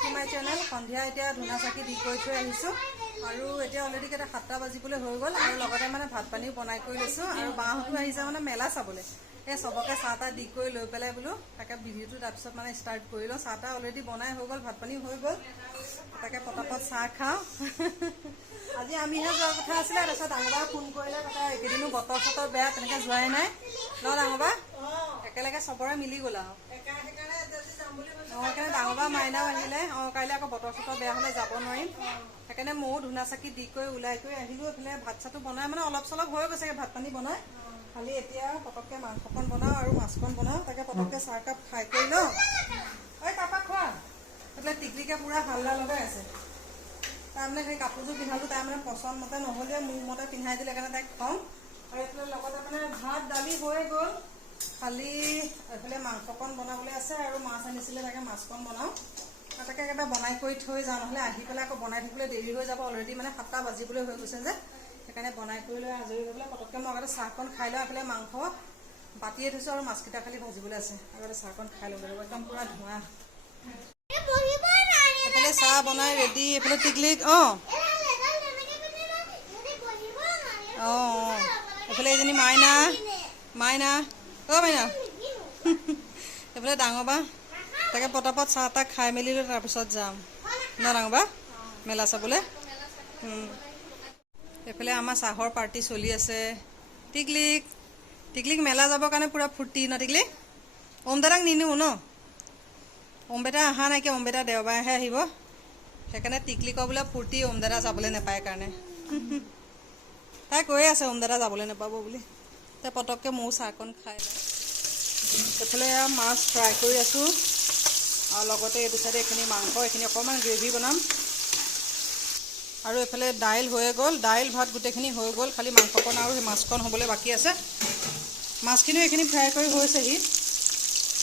To my channel সন্ধিয়া এতিয়া ধূনা চাকি দি কৰি থৈ আহিছোঁ। আৰু এতিয়া অলৰেডি কেইটা সাতটা বাজিবলৈ হৈ গ'ল আৰু লগতে মানে ভাত পানীও বনাই কৰি লৈছোঁ আৰু বাহঁতো আহিছে মানে মেলা চাবলৈ। এই চবকে চাহ তাহ দি কৰি লৈ পেলাই বোলো তাকে ভিডিঅ'টো তাৰপিছত মানে ষ্টাৰ্ট কৰি লওঁ। চাহ তাহ অলৰেডি বনাই হৈ গ'ল, ভাত পানী হৈ গ'ল। তাকে পটাপট চাহ খাওঁ। আজি আমিহে যোৱাৰ কথা আছিলে, তাৰপিছত ডাঙৰবাই ফোন কৰিলে, তাকে এইকেইদিনো বতৰ চতৰ বেয়া, তেনেকৈ যোৱাই নাই। ন ডাঙৰবা একেলগে চবৰে মিলি গ'ল আৰু। অঁ সেইকাৰণে ডাঙৰ বা মাইনাও আহিলে অঁ কাইলৈ আকৌ বতৰ চতৰ বেয়া হ'লে যাব নোৱাৰিম। সেইকাৰণে ময়ো ধূনা চাকি দি কৰি ওলাই কৰি আহিলোঁ এইফালে ভাত চাতো বনাই মানে অলপ চলপ হৈ গৈছেগৈ ভাত পানী বনাই। খালি এতিয়া পটককৈ মাংসকণ বনাওঁ আৰু মাছকণ বনাওঁ তাকে পটককৈ চাহকাপ খাই কৰি লওঁ। ঐ কাপা খোৱা। এইফালে টিকলিকে পূৰা হাল্লা লগাই আছে। তাৰমানে সেই কাপোৰযোৰ পিন্ধালোঁ তাই মানে পচন্দ মতে নহ'লে মোৰ মতে পিন্ধাই দিলে কাৰণে তাইক খং আৰু এইফালে লগতে মানে ভাত দালি হৈ গ'ল। খালি এইফালে মাংসকণ বনাবলৈ আছে আৰু মাছ আনিছিলে তাকে মাছকণ বনাওঁ। তাকে একেবাৰে বনাই কৰি থৈ যাওঁ নহ'লে আহি পেলাই আকৌ বনাই থাকিবলৈ দেৰি হৈ যাব। অলৰেডি মানে সাতটা বাজিবলৈ হৈ গৈছে যে সেইকাৰণে বনাই কৰি লৈ আজৰি হৈ পেলাই পটককৈ মই আগতে চাহকণ খাই লওঁ এইফালে মাংস বাতিয়ে থৈছোঁ আৰু মাছকেইটা খালি ভাজিবলৈ আছে। আগতে চাহকণ খাই ল'ব লাগিব একদম পূৰা ধোঁৱা। এইফালে চাহ বনাই ৰেডি এইফালে টিকলিক অঁ। অঁ অঁ। এইফালে এজনী মাইনা মাইনা। অ' মাইনা। এইফালে ডাঙৰ বা। তাকে পটাপট চাহ তাহ খাই মেলি লৈ তাৰপিছত যাম। ন ডাঙৰ বা? মেলা চাবলৈ। এইফালে আমাৰ চাহৰ পাৰ্টি চলি আছে। টিকলিক। টিকলিক মেলা যাবৰ কাৰণে পূৰা ফূৰ্তি ন টিকলিক? ওম দাদাক নিনিওঁ ন? ওম বেটা অহা নাইকিয়া ওম বেটা দেওবাৰেহে আহিব। সেইকাৰণে টিকলিকৰ বোলে ফূৰ্তি ওম দাদা যাবলৈ নাপায় কাৰণে। তাই কৈয়ে আছে ওম দাদা যাবলৈ নাপাব বুলি। এতিয়া পটককৈ ময়ো চাহকণ খাই লওঁ। এইফালে মাছ ফ্ৰাই কৰি আছোঁ। আৰু লগতে এইটো চাইডে এইখিনি মাংস এইখিনি অকণমান গ্ৰেভি বনাম। আৰু এইফালে দাইল হৈয়ে গ'ল। দাইল ভাত গোটেইখিনি হৈ গ'ল। খালি মাংসকণ আৰু সেই মাছকণ হ'বলৈ বাকী আছে। মাছখিনিও এইখিনি ফ্ৰাই কৰি হৈছেহি।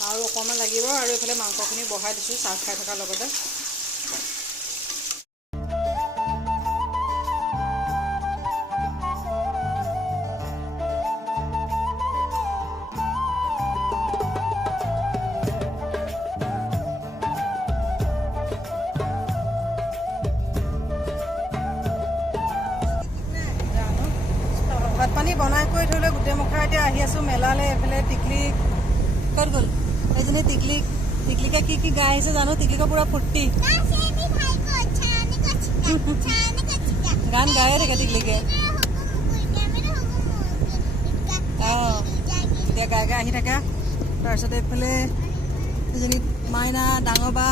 আৰু অকণমান লাগিব। আৰু এইফালে মাংসখিনি বহাই দিছোঁ চাহ খাই থকাৰ লগতে। আহি আছোঁ মেলালৈ এইফালে টিকলিক ক'ত গ'ল এইজনী টিকলিক টিকলিকে কি কি গাই আহিছে জানো টিকলিকৰ পূৰা ফূৰ্তি গান গায়ে থাকে টিকলিকে এতিয়া গাই গাই আহি থাকে তাৰপিছতে এইফালে এজনী মাইনা ডাঙৰ বা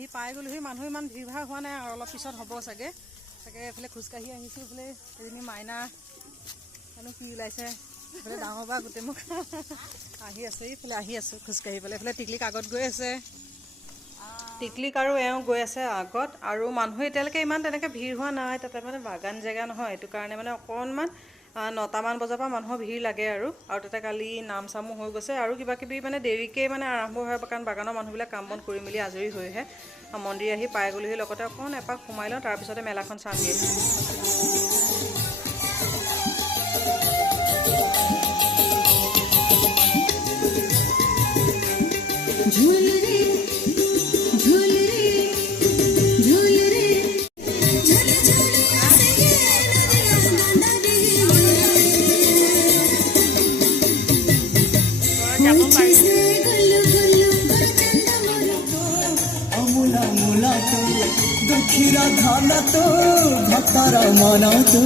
আহি পাই গ'লোহি মানুহ ইমান ভিৰ ভাৰ হোৱা নাই আৰু অলপ পিছত হ'ব চাগে। তাকে এইফালে খোজকাঢ়ি আহিছোঁ এইফালে এজনী মাইনা জানো কি ওলাইছে। এইফালে ডাঙৰ বা গোটেই মোক আহি আছে এইফালে আহি আছোঁ খোজকাঢ়ি পেলাই। এইফালে টিকলিক আগত গৈ আছে। টিকলিক আৰু এওঁ গৈ আছে আগত। আৰু মানুহ এতিয়ালৈকে ইমান তেনেকৈ ভিৰ হোৱা নাই তাতে মানে বাগান জেগা নহয়। এইটো কাৰণে মানে অকণমান নটামান বজাৰ পৰা মানুহৰ ভিৰ লাগে আৰু আৰু তাতে কালি নাম চামো হৈ গৈছে আৰু কিবা কিবি মানে দেৰিকৈ মানে আৰম্ভ হয় কাৰণ বাগানৰ মানুহবিলাক কাম বন কৰি মেলি আজৰি হৈহে আ, মন্দিৰ আহি পাই গ'লোহি লগতে অকণ এপাক সোমাই লওঁ তাৰপিছতে মেলাখন চামগৈ झूल रे দক্ষিরা ধানা তো ভক্তারা মানা তো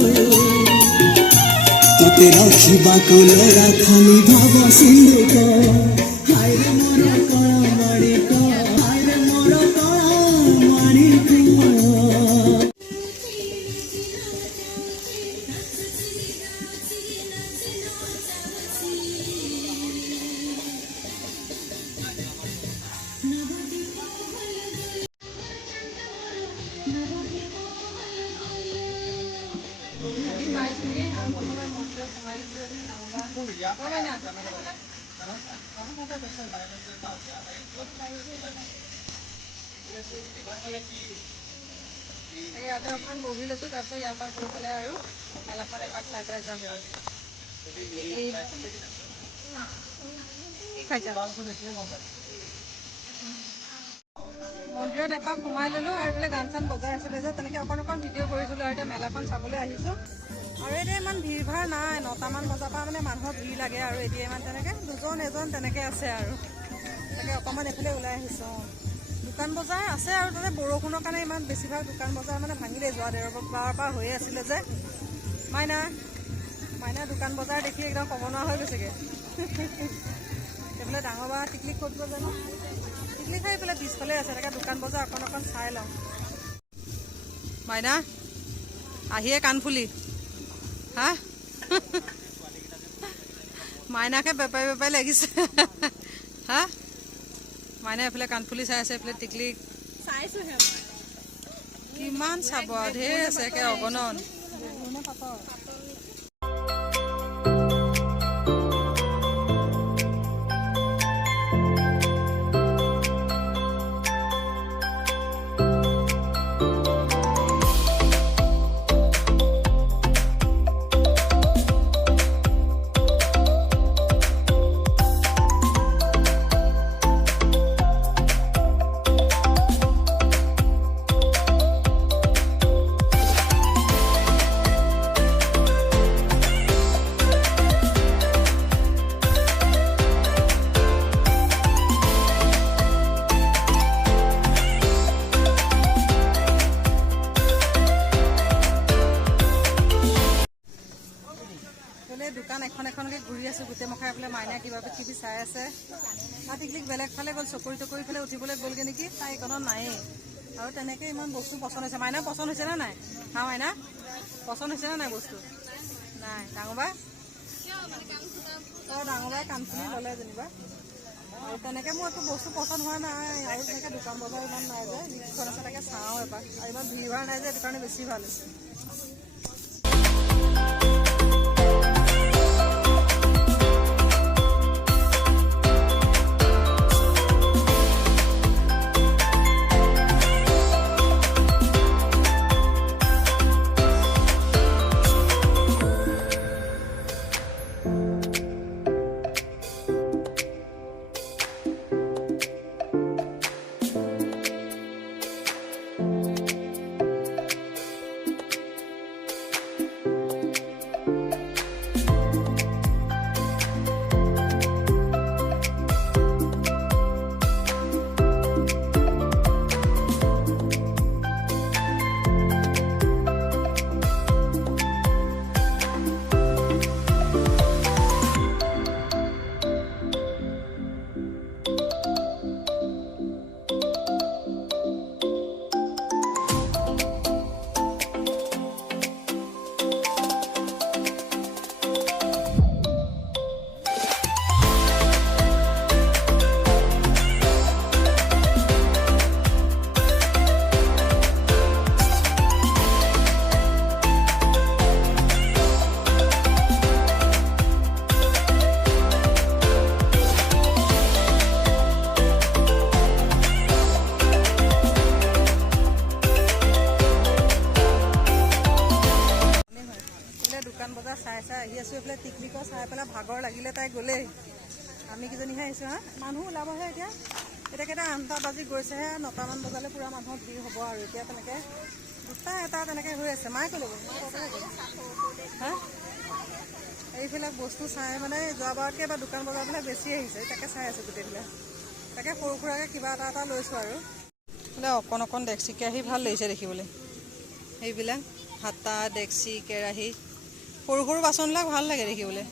তোতে রাখিবা কোলে রাখালি ভব সিন্ধু লৈছোঁ তাৰপিছত ইয়াৰ পৰা গৈ পেলাই আৰু মেলাখন এপাক চাই পেলাই যাম মন্দিৰত এপাক সোমাই ল'লোঁ আৰু এইফালে গান চান বজাই আছিলে যে তেনেকৈ অকণ অকণ ভিডিঅ' কৰিছিলোঁ আৰু এতিয়া মেলাখন চাবলৈ আহিছোঁ আৰু এতিয়া ইমান ভিৰ ভাৰ নাই নটামান বজাৰ পৰা মানে মানুহৰ ভিৰ লাগে আৰু এতিয়া ইমান তেনেকৈ দুজন এজন তেনেকৈ আছে আৰু তাকে অকণমান এইফালে ওলাই আহিছোঁ দোকান বজাৰ আছে আৰু তাতে বৰষুণৰ কাৰণে ইমান বেছিভাগ দোকান বজাৰ মানে ভাঙিলে যোৱা দেওবাৰৰ পৰা হৈয়ে আছিলে যে। মাইনা মাইনা দোকান বজাৰ দেখি একদম ক'ব নোৱাৰা হৈ গৈছেগৈ। এইফালে ডাঙৰ বা টিকলিক ক'ত জানো? টিকলি খাই পেলাই পিছফালে আছে তাকে দোকান বজাৰ অকণ অকণ চাই লওঁ। মাইনা আহিয়ে কাণফুলি। হা? মাইনাকে বেপাৰী বেপাৰী লাগিছে। হা? মাইনা এইফালে কাণফুলি চাই আছে এইফালে টিকলি। চাইছোহে মই। কিমান চাব ঢেৰ আছে একে অগণন। চকৰি তকৰি ফালে উঠিবলৈ গ'লগৈ নেকি? তাই এইকণত নায়েই। আৰু তেনেকৈ ইমান বস্তু পচন্দ হৈছে। মাইনা পচন্দ হৈছে নে নাই? হা মাইনা? পচন্দ হৈছে নে নাই বস্তু? নাই। ডাঙৰ বা অঁ ডাঙৰ বাই কাণফুলি ল'লে যেনিবা। আৰু তেনেকৈ মোৰ একো বস্তু পচন্দ হোৱা নাই। আৰু তেনেকৈ দোকান বজাৰ ইমান নাই যে। যিখন আছে তাকে চাওঁ এপাক। আৰু ইমান ভিৰ ভাৰ নাই যে সেইটো কাৰণে বেছি ভাল হৈছে। আহি আছোঁ এইফালে টিকলিকৰ চাই পেলাই ভাগৰ লাগিলে তাই গ'লেই। আমি কেইজনীহে আহিছোঁ হা? মানুহ ওলাবহে এতিয়া। এতিয়া কেইটা আঠটা বাজি গৈছেহে নটামান বজালৈ পূৰা মানুহৰ ভিৰ হ'ব আৰু। এতিয়া তেনেকৈ দুটা এটা তেনেকৈ হৈ আছে। মায়ে ক'লৈ হা? এইবিলাক বস্তু চাই মানে যোৱাবাৰতকৈ এবাৰ দোকান বজাৰবিলাক বেছি আহিছে। তাকে চাই আছোঁ গোটেইবিলাক তাকে সৰু সুৰাকৈ কিবা এটা এটা লৈছোঁ আৰু। বোলে অকণ অকণ ডেক্সিকে আহি ভাল লাগিছে দেখিবলৈ। সেইবিলাক হাতা ডেক্সি কেৰাহী। সৰু সৰু বাচনবিলাক ভাল লাগে দেখিবলৈ।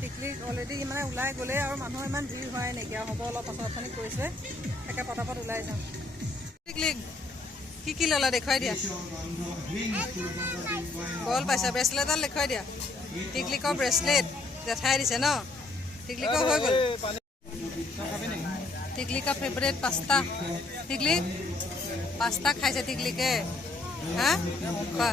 টিকলি অলৰেডি মানে ওলাই গ'লেই আৰু মানুহৰ ইমান ভিৰ হোৱাই নাইকিয়া হ'ব অলপ পাছত অথনি কৰিছে তাকে পটাপট ওলাই যাওঁ টিকলিক কি কি ল'লা দেখুৱাই দিয়া? বল পাইছা ব্ৰেচলেট এডাল দেখুৱাই দিয়া। টিকলিকৰ ব্ৰেচলেট জেঠাই দিছে ন? টিকলিকৰ হৈ গ'ল। টিকলিকৰ ফেভৰেট পাস্তা টিকলিক পাস্তা খাইছে টিকলিকে হা? খোৱা।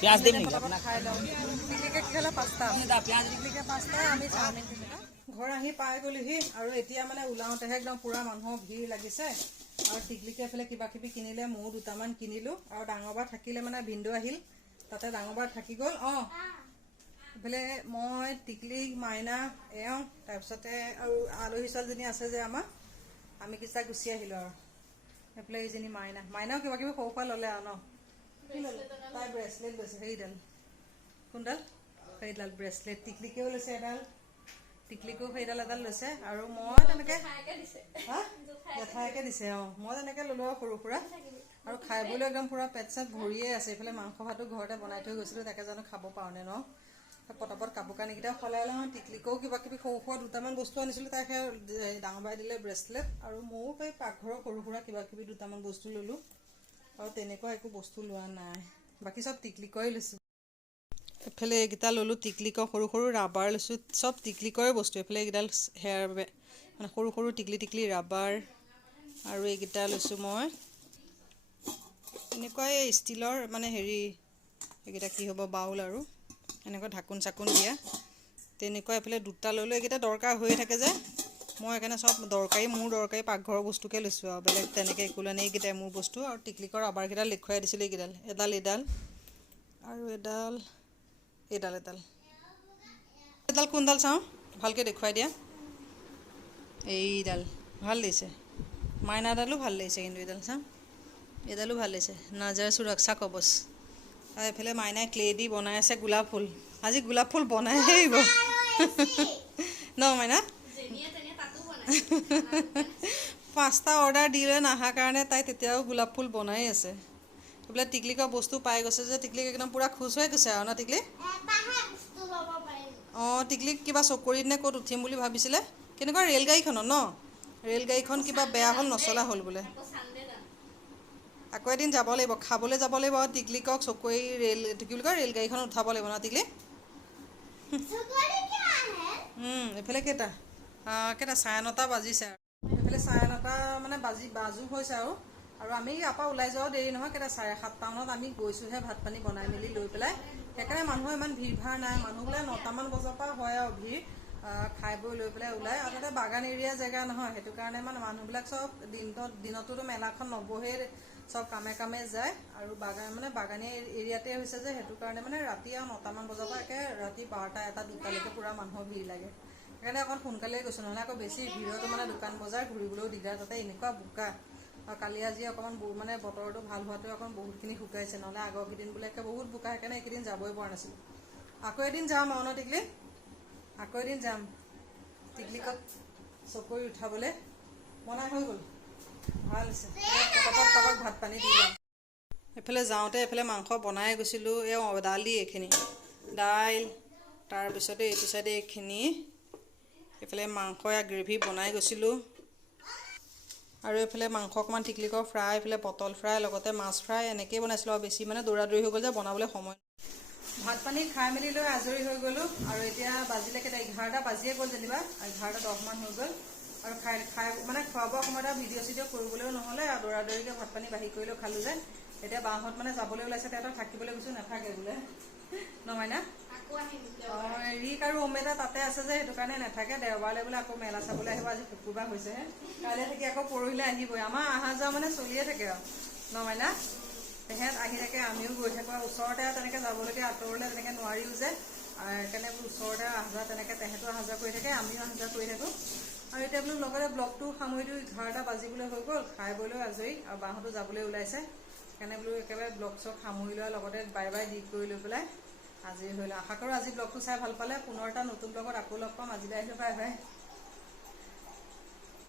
পিঁয়াজ দিম নেকি ঘৰ আহি পাই গ'লহি আৰু এতিয়া মানে ওলাওঁতেহে একদম পুৰা মানুহৰ ভিৰ লাগিছে। আৰু টিকলিকে এফালে কিবা কিবি কিনিলে ময়ো দুটামান কিনিলোঁ। আৰু ডাঙৰ বাৰ থাকিলে মানে বিন্দু আহিল। তাতে ডাঙৰ বাৰ থাকি গ'ল। অঁ এইফালে মই টিকলি মাইনা এওঁ তাৰপিছতে আৰু আলহী ছোৱালীজনী আছে যে আমাৰ আমি কিছা গুচি আহিলোঁ আৰু। এইফালে এইজনী মাইনা। মাইনাও কিবা কিবি সৰুৰ পৰা ল'লে আৰু ন? কি ল'লে তাই ব্ৰেচলেট লৈছে সেইডাল কোনডাল সেইডাল ব্ৰেচলেট টিকলিকেও লৈছে এডাল টিকলিকো সেইডাল এডাল লৈছে আৰু মই তেনেকে হা জেঠাইকে দিছে অঁ মই তেনেকে ল'লো আৰু সৰু সুৰা আৰু খাই বৈলৈ একদম পুৰা পেট চেট ভৰিয়ে আছে এইফালে মাংস ভাতো ঘৰতে বনাই থৈ গৈছিলোঁ তাকে জানো খাব পাৰোঁনে ন পটাপট কাপোৰ কানিকেইটাও সলাই লওঁ টিকলিকো কিবা কিবি সৰু সুৰা দুটামান বস্তু আনিছিলোঁ তাক সেই ডাঙৰ বাই দিলে ব্ৰেচলেট আৰু ময়ো সেই পাকঘৰৰ সৰু সুৰা কিবা কিবি দুটামান বস্তু ল'লোঁ আৰু তেনেকুৱা একো বস্তু লোৱা নাই বাকী চব টিকলিকৰে লৈছোঁ এইফালে এইকেইটা ল'লোঁ টিকলিকৰ সৰু সৰু ৰাবাৰ লৈছোঁ চব টিকলিকৰে বস্তু এইফালে এইকেইডাল হেয়াৰ মানে সৰু সৰু টিকলি টিকলি ৰাবাৰ আৰু এইকেইটা লৈছোঁ মই এনেকুৱা এই ষ্টীলৰ মানে হেৰি এইকেইটা কি হ'ব বাউল আৰু এনেকুৱা ঢাকোন চাকোন দিয়া তেনেকুৱা এইফালে দুটা ল'লোঁ এইকেইটা দৰকাৰ হৈয়ে থাকে যে মই সেইকাৰণে চব দৰকাৰী, মোৰ দৰকাৰী পাকঘৰৰ বস্তুকে লৈছোঁ আৰু বেলেগ তেনেকৈ একো লোৱা নাই, এইকেইটাই মোৰ বস্তু আৰু টিকলিকৰ ৰাবাৰকেইডাল দেখুৱাই দিছিলোঁ এইকেইডাল, এডাল এডাল আৰু এডাল এইডাল এডাল। এডাল কোনডাল চাওঁ? ভালকৈ দেখুৱাই দিয়া। এইডাল, ভালো লাগিছে। মাইনাডালো ভালো লাগিছে কিন্তু এইডাল চাওঁ এইডালো ভালো লাগিছে, নাজাৰ সুৰক্ষা কবচ। আৰু এইফালে মাইনাই ক্লে দি বনাই আছে গোলাপ ফুল। আজি গোলাপ ফুল বনাইহে আহিব ন, মাইনা? পাঁচটা অৰ্ডাৰ দি লৈ নাহা কাৰণে তাই তেতিয়াও গোলাপ ফুল বনাই আছে। এইফালে টিকলিকৰ বস্তু পাই গৈছে যে টিকলিক একদম পূৰা খুচ হৈ গৈছে আৰু ন টিকলি? অঁ টিকলিক কিবা চকৰিত নে ক'ত উঠিম বুলি ভাবিছিলে? কেনেকুৱা ৰে'লগাড়ীখনত ন? ৰে'লগাড়ীখন কিবা বেয়া হ'ল নচলা হ'ল বোলে। আকৌ এদিন যাব লাগিব খাবলৈ যাব লাগিব আৰু টিকলিকক চকৰি ৰেল কি বুলি কয় ৰে'লগাড়ীখনত উঠাব লাগিব ন টিকলি? এইফালে কেইটা? কেইটা চাৰে নটা বাজিছে আৰু। এইফালে চাৰে নটা মানে বাজি বাজু হৈছে আৰু। আৰু আমি ইয়াৰ পৰা ওলাই যোৱাও দেৰি নহয় কেইটা চাৰে সাতটা মানত আমি গৈছোঁহে ভাত পানী বনাই মেলি লৈ পেলাই। সেইকাৰণে মানুহৰ ইমান ভিৰ ভাৰ নাই। মানুহ বোলে নটামান বজাৰ পৰা হয় আৰু ভিৰ। খাই বৈ লৈ পেলাই ওলাই। আৰু তাতে বাগান এৰিয়া জেগা নহয়। সেইটো কাৰণে মানে মানুহবিলাক চব দিনত দিনতোতো মেলাখন নবহেই চব কামে কামে যায়। আৰু বাগান মানে বাগানীয়া এৰিয়াতে হৈছে যে সেইটো কাৰণে মানে ৰাতি আৰু নটামান বজাৰ পৰা একে ৰাতি বাৰটা এটা দুটালৈকে পূৰা মানুহৰ ভিৰ লাগে। সেইকাৰণে অকণ সোনকালেই গৈছোঁ নহ'লে আকৌ বেছি ভিৰতো মানে দোকান বজাৰ ঘূৰিবলৈও দিগদাৰ তাতে এনেকুৱা বোকা। আৰু কালি আজি অকণমান মানে বতৰটো ভাল হোৱাতে অকণ বহুতখিনি শুকাইছে নহ'লে আগৰ কেইদিন বোলে একে বহুত বোকা সেইকাৰণে এইকেইদিন যাবই পৰা নাছিলোঁ। আকৌ এদিন যাম আৰু ন টিকলি? আকৌ এদিন যাম। টিকলিকক চকৰি উঠাবলৈ। বনাই হৈ গ'ল। ভাল হৈছে। ভাত পানী দি লওঁ। এইফালে যাওঁতে এইফালে মাংস বনাই গৈছিলোঁ এই দালি এইখিনি দাইল তাৰপিছতে এইটো চাইডে এইখিনি। এইফালে মাংস এয়া গ্ৰেভি বনাই গৈছিলোঁ। আৰু এইফালে মাংস অকণমান টিকলিকৰ ফ্ৰাই এইফালে পটল ফ্ৰাই লগতে মাছ ফ্ৰাই এনেকৈয়ে বনাইছিলোঁ আৰু বেছি মানে দৌৰা দৌৰি হৈ গ'ল যে বনাবলৈ সময় ভাত পানী খাই মেলি লৈ আজৰি হৈ গ'লোঁ আৰু এতিয়া বাজিলে কেইটা এঘাৰটা বাজিয়ে গ'ল যেনিবা এঘাৰটা দহমান হৈ গ'ল। আৰু খাই খাই মানে খোৱা বোৱা সময়ত আৰু ভিডিঅ' চিডিঅ' কৰিবলৈও নহ'লে আৰু দৌৰা দৌৰিকৈ ভাত পানী বাঢ়ি কৰি লৈ খালোঁ যে। এতিয়া বাহঁত মানে যাবলৈ ওলাইছে তেহেঁতক থাকিবলৈ গৈছোঁ নাথাকে বোলে। নহয় না? অঁ ৰিক আৰু অমেতা তাতে আছে যে সেইটো কাৰণে নাথাকে। দেওবাৰলৈ বোলে আকৌ মেলা চাবলৈ আহিব আজি শুকুৰবাৰ হৈছেহে কাইলৈ থাকি আকৌ পৰহিলৈ আহিবই। আমাৰ অহা যোৱা মানে চলিয়ে থাকে আৰু। নহয় না তেহেঁত আহি থাকে আমিও গৈ থাকোঁ আৰু। ওচৰতে আৰু তেনেকৈ যাবলৈকে আঁতৰলৈ তেনেকৈ নোৱাৰিও যে। সেইকাৰণে বোলো ওচৰতে অহা যোৱা তেনেকৈ তেহেঁতো অহা যোৱা কৰি থাকে আমিও অহা যোৱা কৰি থাকোঁ। আৰু এতিয়া বোলো লগতে ব্লগটো সামৰি দিওঁ এঘাৰটা বাজিবলৈ হৈ গ'ল খাই বৈ লৈ আজৰি। আৰু বাহঁতো যাবলৈ ওলাইছে। সেইকাৰণে বোলো একেবাৰে ব্লগ চগ সামৰি লোৱাৰ লগতে বাই বাই দি কৰি লৈ পেলাই আজৰি হল আশা কৰোঁ আজি ব্লগটো চাই ভালো পালে। পুনৰ এটা নতুন ব্লগত আকৌ লগ পাম। আজিলৈ আহিলোঁ, বাই বাই।